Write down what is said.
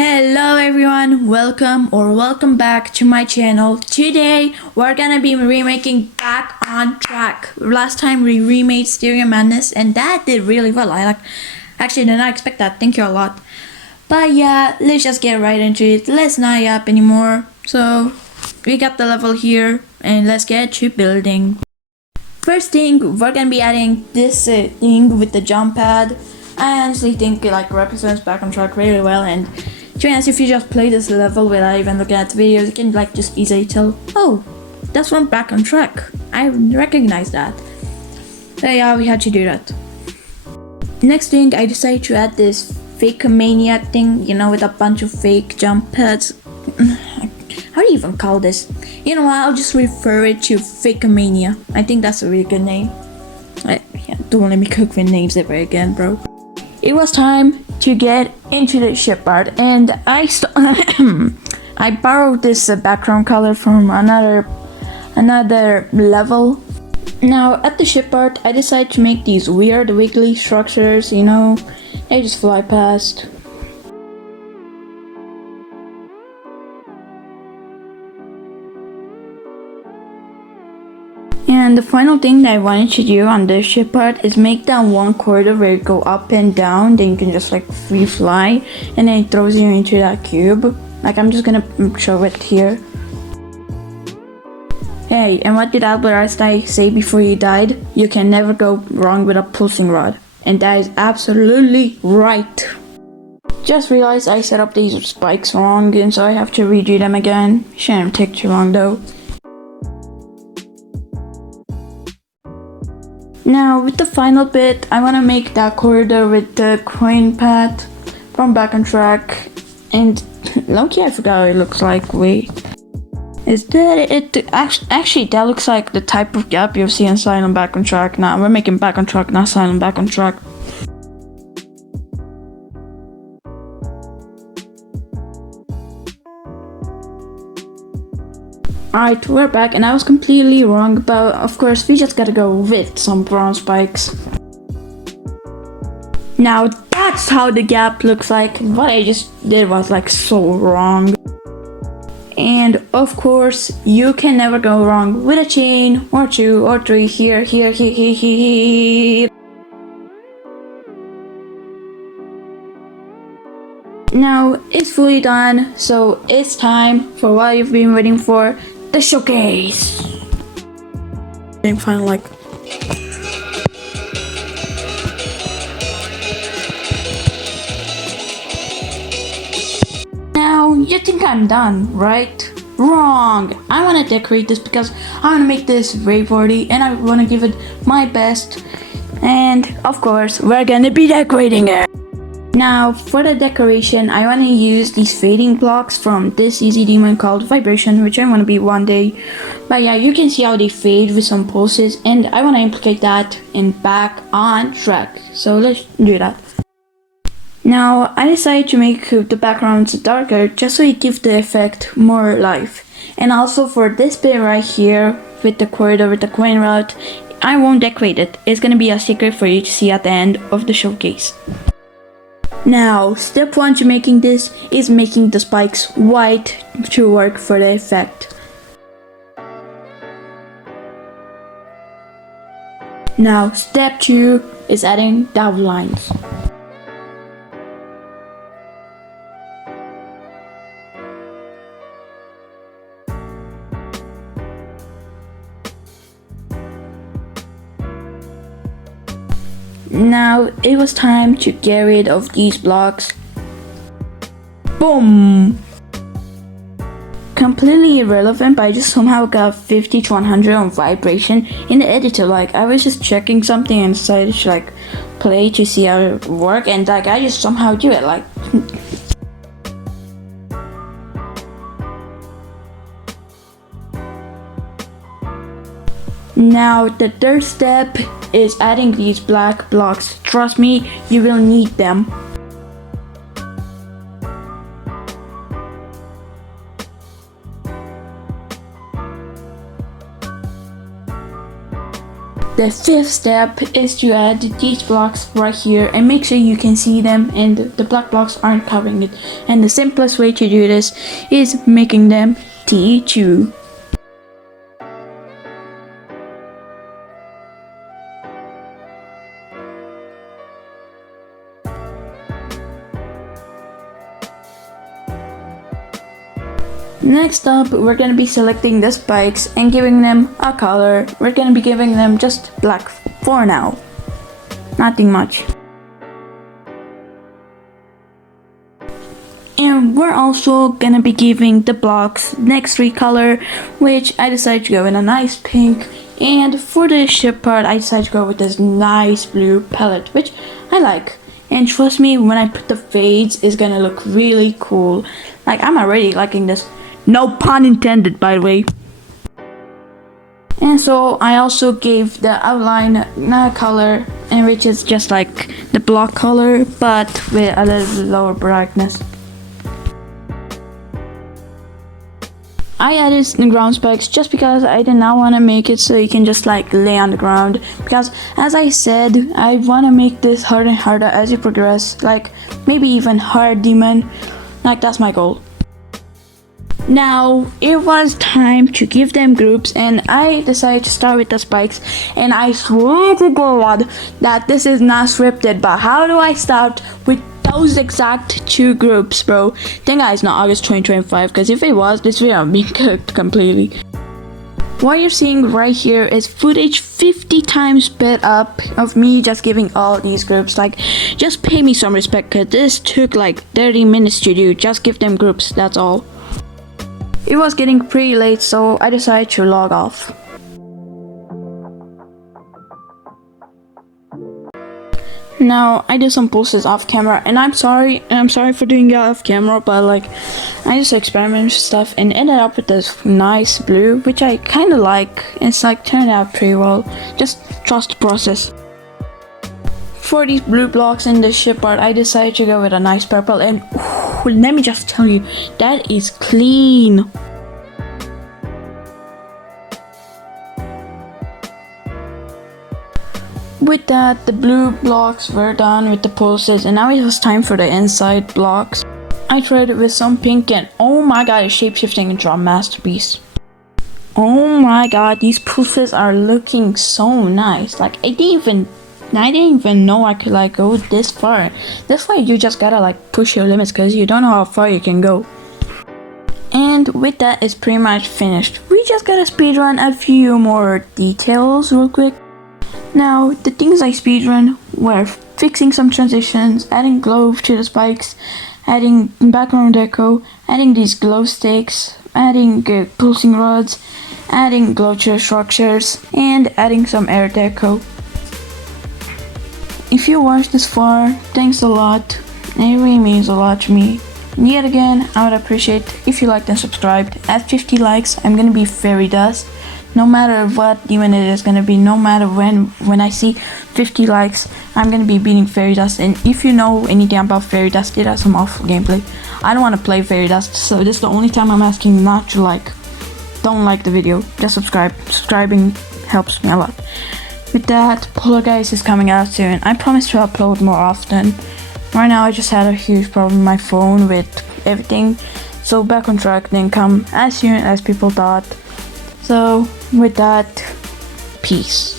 Hello everyone, welcome back to my channel. Today we're gonna be remaking Back on Track. Last time we remade Stereo Madness and that did really well. Actually did not expect that. Thank you a lot. But yeah, let's just get right into it. Let's not yap anymore. So we got the level here and let's get to building. First thing, we're gonna be adding this thing with the jump pad. I honestly think it represents Back on Track really well, and to be honest, if you just play this level without even looking at the videos, you can just easily tell, oh, that's from Back on Track. I recognize that. So yeah, we had to do that. Next thing, I decided to add this fake maniac thing, with a bunch of fake jump pads. How do you even call this? You know what, I'll just refer it to Fake Mania. I think that's a really good name. Don't let me cook with names ever again, bro. It was time to get into the shipyard, and I borrowed this background color from another level. Now at the shipyard, I decided to make these weird wiggly structures. They just fly past. And the final thing that I wanted to do on this shipyard is make that one corridor where you go up and down, then you can just free fly, and then it throws you into that cube. I'm just gonna show it here. Hey, and what did Albert Einstein say before he died? You can never go wrong with a pulsing rod. And that is absolutely right. Just realized I set up these spikes wrong, and so I have to redo them again. Shouldn't take too long though. Now with the final bit, I want to make that corridor with the coin pad from Back on Track, and low-key I forgot what it looks like. Wait, is that it? Actually that looks like the type of gap you'll see in Silent Back on Track. Now we're making Back on Track, not Silent Back on Track. Alright, we're back, and I was completely wrong, but of course we just gotta go with some bronze spikes. Now that's how the gap looks like. What I just did was so wrong. And of course you can never go wrong with a chain or two or three here. Now it's fully done, so it's time for what you've been waiting for, the showcase. I'm finally Now you think I'm done, right? Wrong! I want to decorate this because I want to make this very party and I want to give it my best. And of course we're gonna be decorating it. Now for the decoration, I want to use these fading blocks from this easy demon called Vibration, which I want to be one day. But yeah, you can see how they fade with some pulses, and I want to implicate that in Back on Track. So let's do that. Now I decided to make the backgrounds darker just so it gives the effect more life. And also for this bit right here with the corridor with the coin route, I won't decorate it. It's gonna be a secret for you to see at the end of the showcase. Now, step 1 to making this is making the spikes white to work for the effect. Now, step 2 is adding dotted lines. Now it was time to get rid of these blocks. Boom! Completely irrelevant, but I just somehow got 50 to 100 on vibration in the editor. I was just checking something and decided to play to see how it worked, and I just somehow do it Now the third step is adding these black blocks. Trust me, you will need them. the fifth step is to add these blocks right here and make sure you can see them and the black blocks aren't covering it. And the simplest way to do this is making them T2. Next up, we're gonna be selecting the spikes and giving them a color. We're gonna be giving them just black for now. Nothing much. And we're also gonna be giving the blocks next 3 color, which I decided to go in a nice pink. And for the ship part, I decided to go with this nice blue palette, which I like. And trust me, when I put the fades, it's gonna look really cool. Like, I'm already liking this. No pun intended, by the way. And so I also gave the outline color, and which is just like the block color, but with a little lower brightness. I added the ground spikes just because I did not want to make it so you can just like lay on the ground, because as I said, I want to make this harder and harder as you progress, like maybe even hard demon. Like, that's my goal. Now it was time to give them groups, and I decided to start with the spikes, and I swear to God that this is not scripted, but how do I start with those exact 2 groups, bro? Thank God it's not August 2025, because if it was, this video would be cooked completely. What you're seeing right here is footage 50 times sped up of me just giving all these groups. Like, just pay me some respect, because this took like 30 minutes to do. Just give them groups, that's all. It was getting pretty late, so I decided to log off. Now I did some pulses off camera, and I'm sorry for doing it off camera, but like I just experimented with stuff and ended up with this nice blue, which I kind of like. It's like turned out pretty well. Just trust the process. For these blue blocks in the ship part, I decided to go with a nice purple, and let me just tell you, that is clean. With that, the blue blocks were done with the pulses, and now it was time for the inside blocks. I tried it with some pink, and oh my god, it's shapeshifting into a masterpiece. Oh my god, these pulses are looking so nice. Like, I didn't even know I could like go this far. This way you just gotta like push your limits, because you don't know how far you can go. And with that, it's pretty much finished. We just gotta speedrun a few more details real quick. Now, the things I speedrun were fixing some transitions, adding glow to the spikes, adding background deco, adding these glow sticks, adding pulsing rods, adding glow to the structures, and adding some air deco. If you watched this far, thanks a lot. It really means a lot to me. And yet again, I would appreciate if you liked and subscribed. At 50 likes, I'm gonna be fairy dust. No matter what demon it is gonna be, no matter when I see 50 likes, I'm gonna be beating fairy dust. And if you know anything about fairy dust, it has some awful gameplay. I don't want to play fairy dust, so this is the only time I'm asking not to like. Don't like the video, just subscribe. Subscribing helps me a lot. With that, Polar Guys is coming out soon. I promise to upload more often. Right now I just had a huge problem with my phone with everything, so back on track didn't come as soon as people thought. So with that, peace.